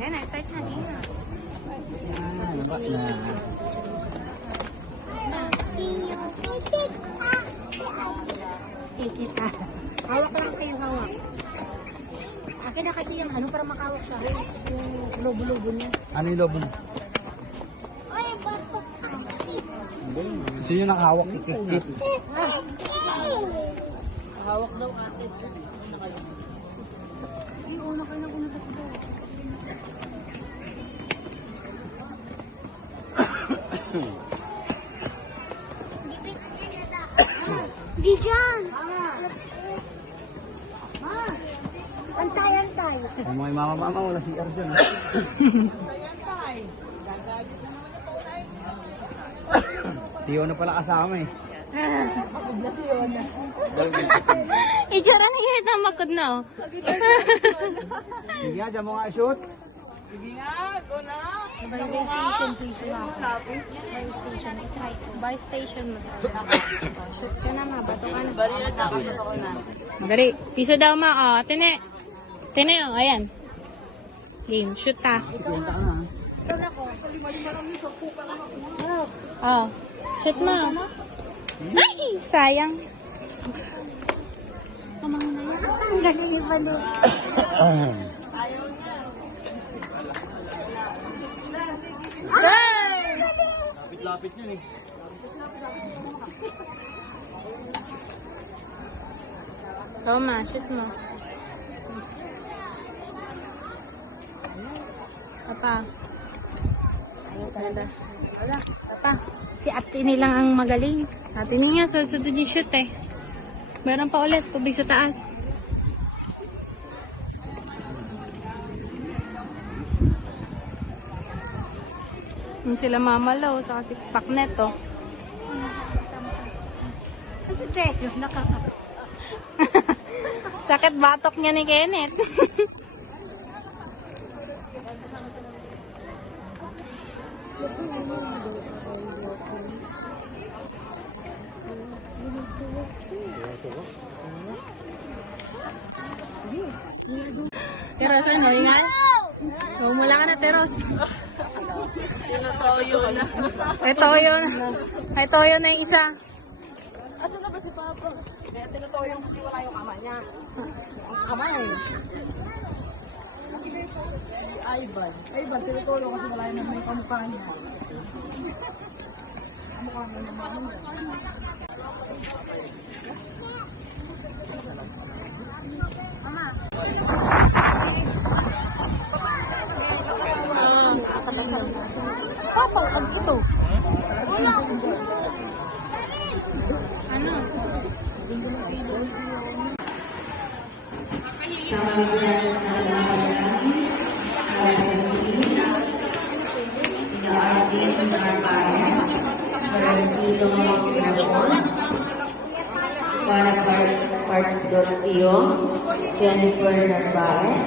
Ayan na, start na. Dina. Nabak na. Kita. Hawak lang kayo, hawak. Akin na kasi yung ano para makawak sa hose. Yung lobo-lobo niya. Ano yung lobo mo? Sino nakahawak? Hawak daw akin. Hindi, una kayo na una ko daw. Di dyan! Antay-antay. Kung may mama-mama, wala si Arjun. Tiyo na pala kasama eh. Itsura na yun ang makod na oh. Sige nga, dyan mo nga shoot. By station, please lang. By station, try ko. By station mo. Shoot ka na ma, bato ka na. Bali na, nakabato ko na. Madali. Piso daw ma, oh. Tine. Tine, oh. Ayan. Game, shoot ta. Kwenta ka na. Oh. Shoot mo. Ay, sayang. Kamang na yan. Ang galing yung balik. Lapit-lapit yun eh. Toma, shoot mo. Apa? Wala. Wala. Apa? Si ate nilang ang magaling. Ate niya, sunod-sunod yung shoot eh. Meron pa ulit, tubig sa taas. Yung sila mamalaw sa kasi paknet oh. Kasi Teo, sakit batok niya ni Kenneth. Teros, ano, ingat? Mula ka na, Teros. Toyo na. Ay, toyo na yung isa. Asa na ba si Papa? Kaya tinutoyo kasi wala yung kama niya. Ang kamay. Ivan. Ivan, tinutoyo kasi wala yung may kamukha niya. Kamukha niya naman. Mama. Papa, pag ito. Wala. Ano? Para part.io, Jennifer Narvaez.